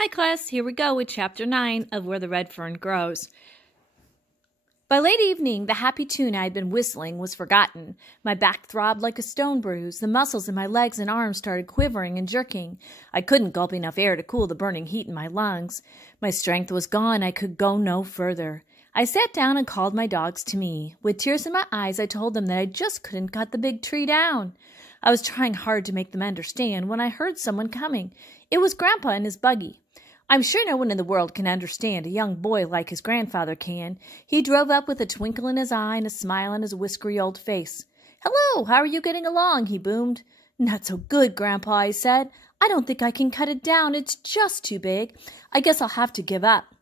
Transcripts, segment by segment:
Hi class, here we go with chapter 9 of Where the Red Fern Grows. By late evening, the happy tune I had been whistling was forgotten. My back throbbed like a stone bruise. The muscles in my legs and arms started quivering and jerking. I couldn't gulp enough air to cool the burning heat in my lungs. My strength was gone. I could go no further. I sat down and called my dogs to me. With tears in my eyes, I told them that I just couldn't cut the big tree down. I was trying hard to make them understand when I heard someone coming. It was Grandpa in his buggy. I'm sure no one in the world can understand a young boy like his grandfather can. He drove up with a twinkle in his eye and a smile on his whiskery old face. "Hello, how are you getting along?" he boomed. "Not so good, Grandpa," I said. "I don't think I can cut it down. It's just too big. I guess I'll have to give up."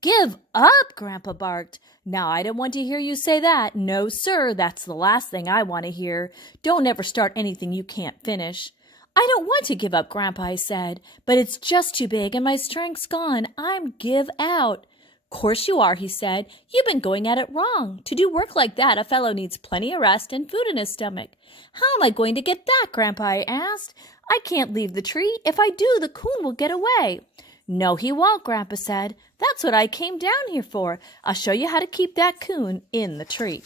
"Give up?" Grandpa barked. "Now, I don't want to hear you say that. No, sir, that's the last thing I want to hear. Don't ever start anything you can't finish." "I don't want to give up, Grandpa," I said, "but it's just too big and my strength's gone. I'm give out." "Course you are," he said. "You've been going at it wrong. To do work like that, a fellow needs plenty of rest and food in his stomach." "How am I going to get that, Grandpa?" I asked. "I can't leave the tree. If I do, the coon will get away." "No, he won't," Grandpa said. "That's what I came down here for. I'll show you how to keep that coon in the tree."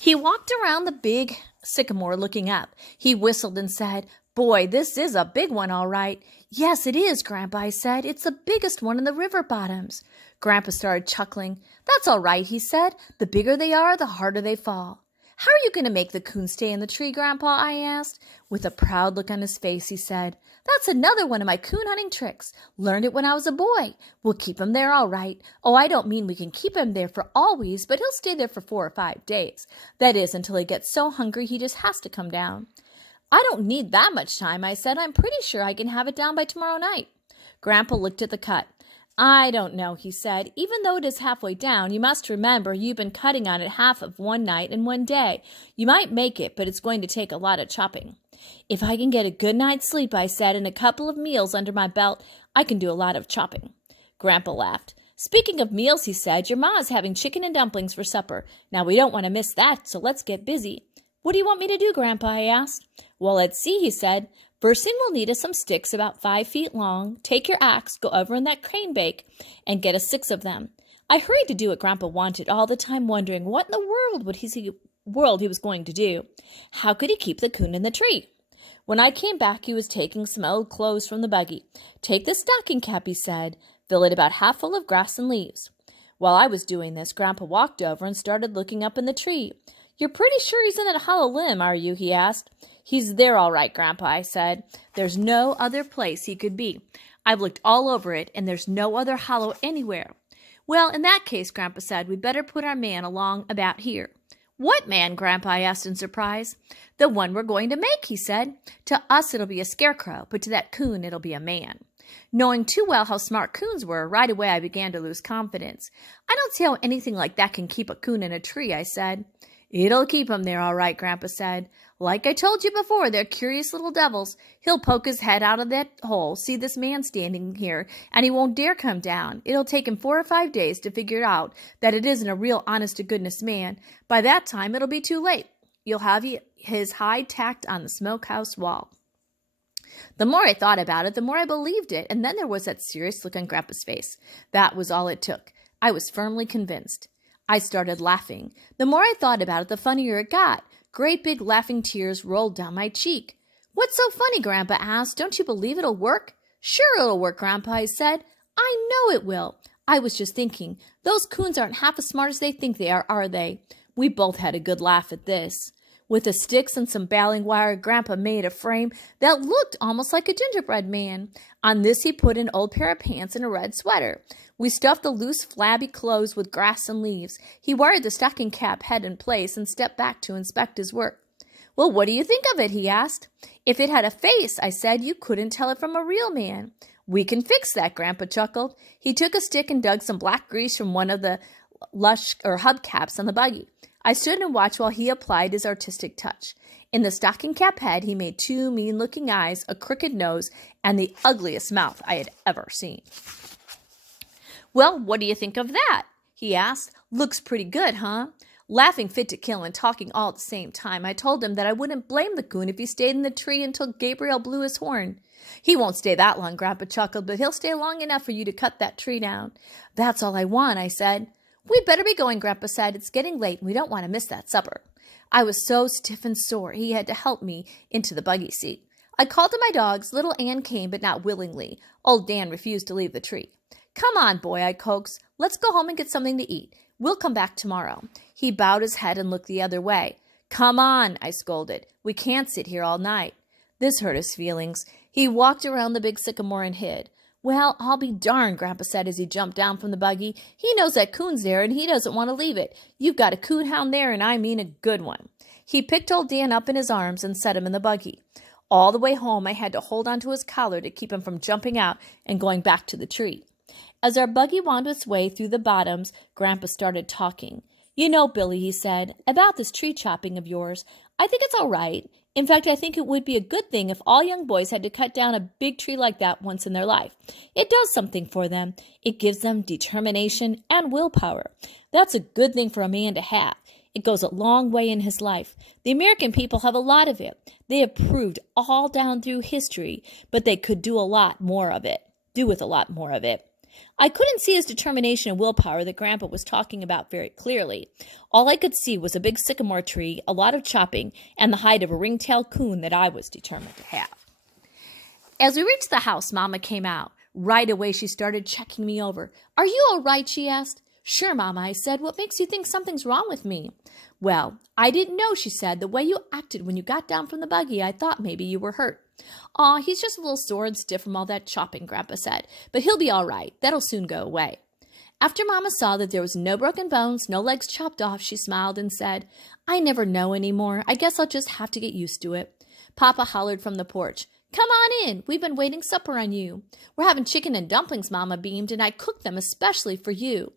He walked around the big sycamore looking up. He whistled and said, "Boy, this is a big one, all right." "Yes, it is, Grandpa," I said. "It's the biggest one in the river bottoms." Grandpa started chuckling. "That's all right," he said. "The bigger they are, the harder they fall." "How are you going to make the coon stay in the tree, Grandpa?" I asked. With a proud look on his face, he said, "That's another one of my coon hunting tricks. Learned it when I was a boy. We'll keep him there all right. Oh, I don't mean we can keep him there for always, but he'll stay there for 4 or 5 days. That is, until he gets so hungry he just has to come down." "I don't need that much time," I said. "I'm pretty sure I can have it down by tomorrow night." Grandpa looked at the cut. "I don't know," he said. "Even though it is halfway down, you must remember you've been cutting on it half of one night and one day. You might make it, but it's going to take a lot of chopping." "If I can get a good night's sleep," I said, "and a couple of meals under my belt, I can do a lot of chopping." Grandpa laughed. "Speaking of meals," he said, "your ma's having chicken and dumplings for supper. Now, we don't want to miss that, so let's get busy." "What do you want me to do, Grandpa?" I asked. "Well, let's see," he said. "First thing we'll need is some sticks about 5 feet long. Take your axe, go over in that crane bake, and get us 6 of them." I hurried to do what Grandpa wanted, all the time wondering what in the world he was going to do. How could he keep the coon in the tree? When I came back, he was taking some old clothes from the buggy. "Take the stocking cap," he said. "Fill it about half full of grass and leaves." While I was doing this, Grandpa walked over and started looking up in the tree. "You're pretty sure he's in that hollow limb, are you?" he asked. "He's there all right, Grandpa," I said. "There's no other place he could be. I've looked all over it, and there's no other hollow anywhere." "Well, in that case," Grandpa said, "we'd better put our man along about here." "What man, Grandpa?" I asked in surprise. "The one we're going to make," he said. "To us it'll be a scarecrow, but to that coon it'll be a man." Knowing too well how smart coons were, right away I began to lose confidence. "I don't see how anything like that can keep a coon in a tree," I said. "It'll keep him there all right," Grandpa said. "Like I told you before, they're curious little devils. He'll poke his head out of that hole, see this man standing here, and he won't dare come down. It'll take him 4 or 5 days to figure out that it isn't a real honest-to-goodness man. By that time, it'll be too late. You'll have his hide tacked on the smokehouse wall." The more I thought about it, the more I believed it, and then there was that serious look on Grandpa's face. That was all it took. I was firmly convinced. I started laughing. The more I thought about it, the funnier it got. Great big laughing tears rolled down my cheek. "What's so funny?" Grandpa asked. "Don't you believe it'll work?" "Sure it'll work, Grandpa," I said. "I know it will. I was just thinking, those coons aren't half as smart as they think they are they?" We both had a good laugh at this. With the sticks and some baling wire, Grandpa made a frame that looked almost like a gingerbread man. On this he put an old pair of pants and a red sweater. We stuffed the loose, flabby clothes with grass and leaves. He wired the stocking cap head in place and stepped back to inspect his work. "Well, what do you think of it?" he asked. "If it had a face," I said, "you couldn't tell it from a real man." "We can fix that," Grandpa chuckled. He took a stick and dug some black grease from one of the hubcaps on the buggy. I stood and watched while he applied his artistic touch. In the stocking cap head, he made 2 mean-looking eyes, a crooked nose, and the ugliest mouth I had ever seen. "Well, what do you think of that?" he asked. "Looks pretty good, huh?" Laughing fit to kill and talking all at the same time, I told him that I wouldn't blame the coon if he stayed in the tree until Gabriel blew his horn. He won't stay that long, Grandpa chuckled, but he'll stay long enough for you to cut that tree down. That's all I want, I said. We'd better be going, Grandpa said. It's getting late and we don't want to miss that supper. I was so stiff and sore he had to help me into the buggy seat. I called to my dogs. Little Ann came, but not willingly. Old Dan refused to leave the tree. Come on, boy, I coaxed. Let's go home and get something to eat. We'll come back tomorrow. He bowed his head and looked the other way. Come on, I scolded. We can't sit here all night. This hurt his feelings. He walked around the big sycamore and hid. Well, I'll be darned, Grandpa said as he jumped down from the buggy. He knows that coon's there and he doesn't want to leave it. You've got a coon hound there, and I mean a good one. He picked old Dan up in his arms and set him in the buggy. All the way home, I had to hold onto his collar to keep him from jumping out and going back to the tree. As our buggy wound its way through the bottoms, Grandpa started talking. You know, Billy, he said, about this tree chopping of yours, I think it's all right. In fact, I think it would be a good thing if all young boys had to cut down a big tree like that once in their life. It does something for them. It gives them determination and willpower. That's a good thing for a man to have. It goes a long way in his life. The American people have a lot of it. They have proved all down through history, but they could do with a lot more of it. I couldn't see his determination and willpower that Grandpa was talking about very clearly. All I could see was a big sycamore tree, a lot of chopping, and the hide of a ring-tailed coon that I was determined to have. As we reached the house, Mama came out. Right away, she started checking me over. Are you all right? She asked. Sure, Mama, I said. What makes you think something's wrong with me? Well, I didn't know, she said. The way you acted when you got down from the buggy, I thought maybe you were hurt. Aw, he's just a little sore and stiff from all that chopping, Grandpa said. But he'll be all right. That'll soon go away. After Mama saw that there was no broken bones, no legs chopped off, she smiled and said, I never know anymore. I guess I'll just have to get used to it. Papa hollered from the porch. Come on in. We've been waiting supper on you. We're having chicken and dumplings, Mama beamed, and I cooked them especially for you.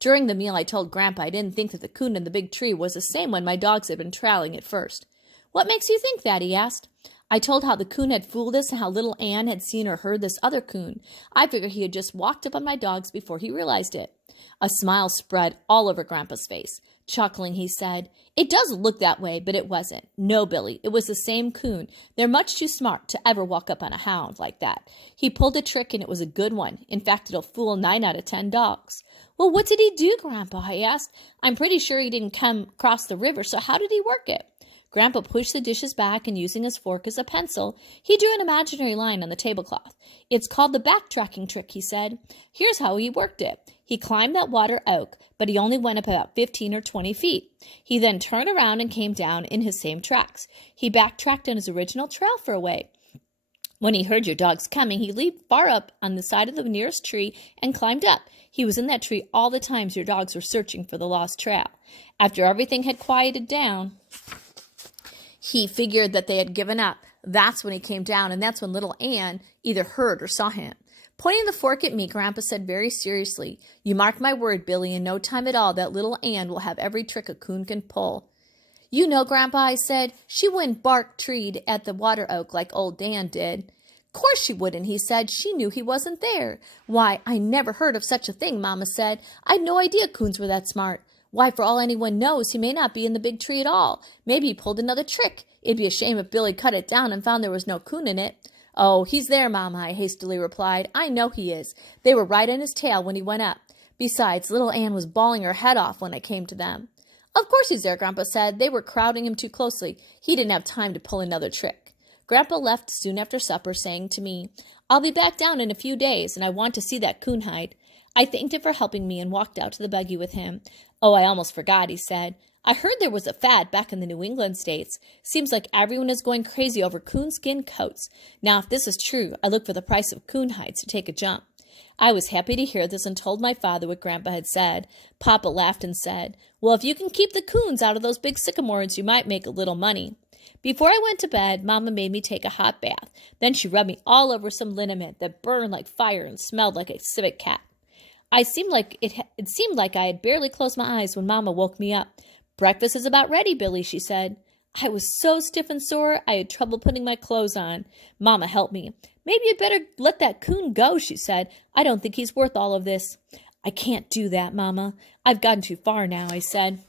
During the meal, I told Grandpa I didn't think that the coon in the big tree was the same one my dogs had been trailing at first. What makes you think that? He asked. I told how the coon had fooled us and how little Ann had seen or heard this other coon. I figured he had just walked up on my dogs before he realized it. A smile spread all over Grandpa's face. Chuckling, he said, It does look that way, but it wasn't. No, Billy, it was the same coon. They're much too smart to ever walk up on a hound like that. He pulled a trick, and it was a good one. In fact, it'll fool 9 out of 10 dogs. Well, what did he do, Grandpa? I asked. I'm pretty sure he didn't come across the river, so how did he work it? Grandpa pushed the dishes back and using his fork as a pencil, he drew an imaginary line on the tablecloth. It's called the backtracking trick, he said. Here's how he worked it. He climbed that water oak, but he only went up about 15 or 20 feet. He then turned around and came down in his same tracks. He backtracked on his original trail for a way. When he heard your dogs coming, he leaped far up on the side of the nearest tree and climbed up. He was in that tree all the times your dogs were searching for the lost trail. After everything had quieted down, he figured that they had given up. That's when he came down, and that's when little Ann either heard or saw him. Pointing the fork at me, Grandpa said very seriously, You mark my word, Billy, in no time at all that little Ann will have every trick a coon can pull. You know, Grandpa, I said, she wouldn't bark treed at the water oak like old Dan did. Course she wouldn't, he said. She knew he wasn't there. Why, I never heard of such a thing, Mama said. I'd no idea coons were that smart. Why, for all anyone knows, he may not be in the big tree at all. Maybe he pulled another trick. It'd be a shame if Billy cut it down and found there was no coon in it. Oh, he's there, Mama, I hastily replied. I know he is. They were right on his tail when he went up. Besides, little Ann was bawling her head off when I came to them. Of course he's there, Grandpa said. They were crowding him too closely. He didn't have time to pull another trick. Grandpa left soon after supper, saying to me, I'll be back down in a few days, and I want to see that coon hide. I thanked him for helping me and walked out to the buggy with him. Oh, I almost forgot, he said. I heard there was a fad back in the New England states. Seems like everyone is going crazy over coonskin coats. Now, if this is true, I look for the price of coon hides to take a jump. I was happy to hear this and told my father what Grandpa had said. Papa laughed and said, Well, if you can keep the coons out of those big sycamores, you might make a little money. Before I went to bed, Mama made me take a hot bath. Then she rubbed me all over some liniment that burned like fire and smelled like a civet cat. It seemed like I had barely closed my eyes when Mama woke me up. Breakfast is about ready, Billy, she said. I was so stiff and sore, I had trouble putting my clothes on. Mama helped me. Maybe you'd better let that coon go, she said. I don't think he's worth all of this. I can't do that, Mama. I've gotten too far now, I said.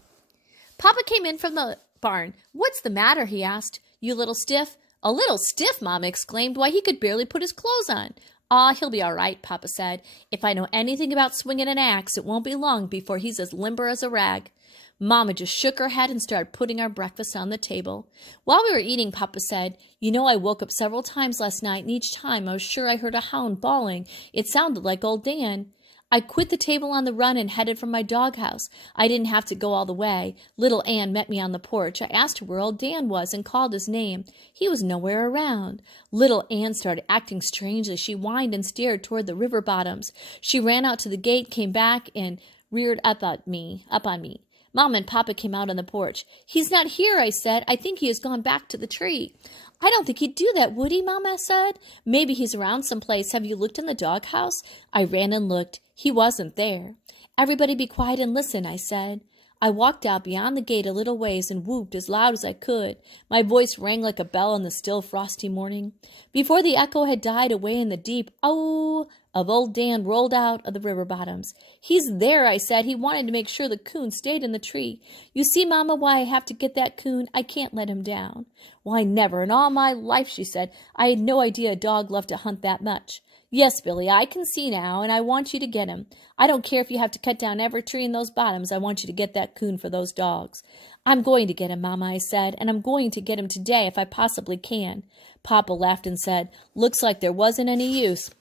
Papa came in from the barn. What's the matter, he asked. You little stiff? A little stiff, Mama exclaimed. Why, he could barely put his clothes on. Ah, he'll be all right, Papa said. If I know anything about swinging an axe, it won't be long before he's as limber as a rag. Mama just shook her head and started putting our breakfast on the table. While we were eating, Papa said, "You know, I woke up several times last night, and each time I was sure I heard a hound bawling. It sounded like old Dan. I quit the table on the run and headed for my doghouse. I didn't have to go all the way. Little Ann met me on the porch. I asked her where old Dan was and called his name. He was nowhere around. Little Ann started acting strangely. She whined and stared toward the river bottoms. She ran out to the gate, came back, and reared up on me. Mama and Papa came out on the porch. "He's not here," I said. "I think he has gone back to the tree." "I don't think he'd do that, would he?" Mama said. "Maybe he's around someplace. Have you looked in the doghouse?" I ran and looked. He wasn't there. "Everybody be quiet and listen," I said. I walked out beyond the gate a little ways and whooped as loud as I could. My voice rang like a bell on the still frosty morning. Before the echo had died away in the deep "oh" of old Dan rolled out of the river bottoms. "He's there," I said. "He wanted to make sure the coon stayed in the tree. You see, Mama, why I have to get that coon? I can't let him down." "Why, never in all my life," she said. "I had no idea a dog loved to hunt that much." "Yes, Billy, I can see now, and I want you to get him. I don't care if you have to cut down every tree in those bottoms. I want you to get that coon for those dogs." "I'm going to get him, Mama," I said, "and I'm going to get him today if I possibly can." Papa laughed and said, "Looks like there wasn't any use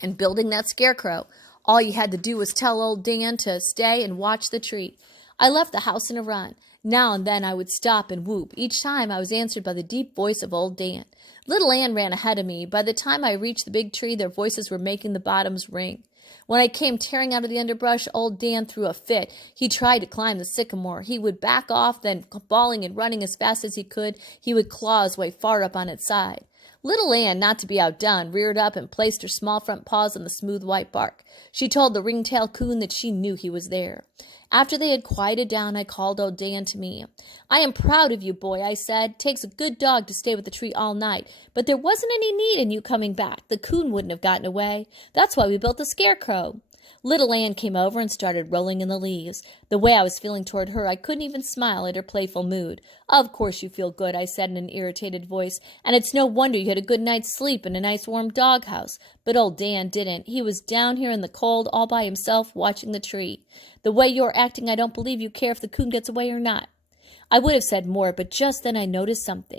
in building that scarecrow. All you had to do was tell old Dan to stay and watch the tree." I left the house in a run. Now and then I would stop and whoop. Each time I was answered by the deep voice of old Dan. Little Ann ran ahead of me. By the time I reached the big tree, their voices were making the bottoms ring. When I came tearing out of the underbrush, old Dan threw a fit. He tried to climb the sycamore. He would back off, then, bawling and running as fast as he could, he would claw his way far up on its side. Little Ann, not to be outdone, reared up and placed her small front paws on the smooth white bark. She told the ringtail coon that she knew he was there. After they had quieted down, I called old Dan to me. "I am proud of you, boy," I said. "Takes a good dog to stay with the tree all night, but there wasn't any need in you coming back. The coon wouldn't have gotten away. That's why we built the scarecrow." Little Ann came over and started rolling in the leaves. The way I was feeling toward her, I couldn't even smile at her playful mood. "Of course you feel good," I said in an irritated voice, "and it's no wonder you had a good night's sleep in a nice warm doghouse. But old Dan didn't. He was down here in the cold all by himself watching the tree. The way you're acting, I don't believe you care if the coon gets away or not." I would have said more, but just then I noticed something.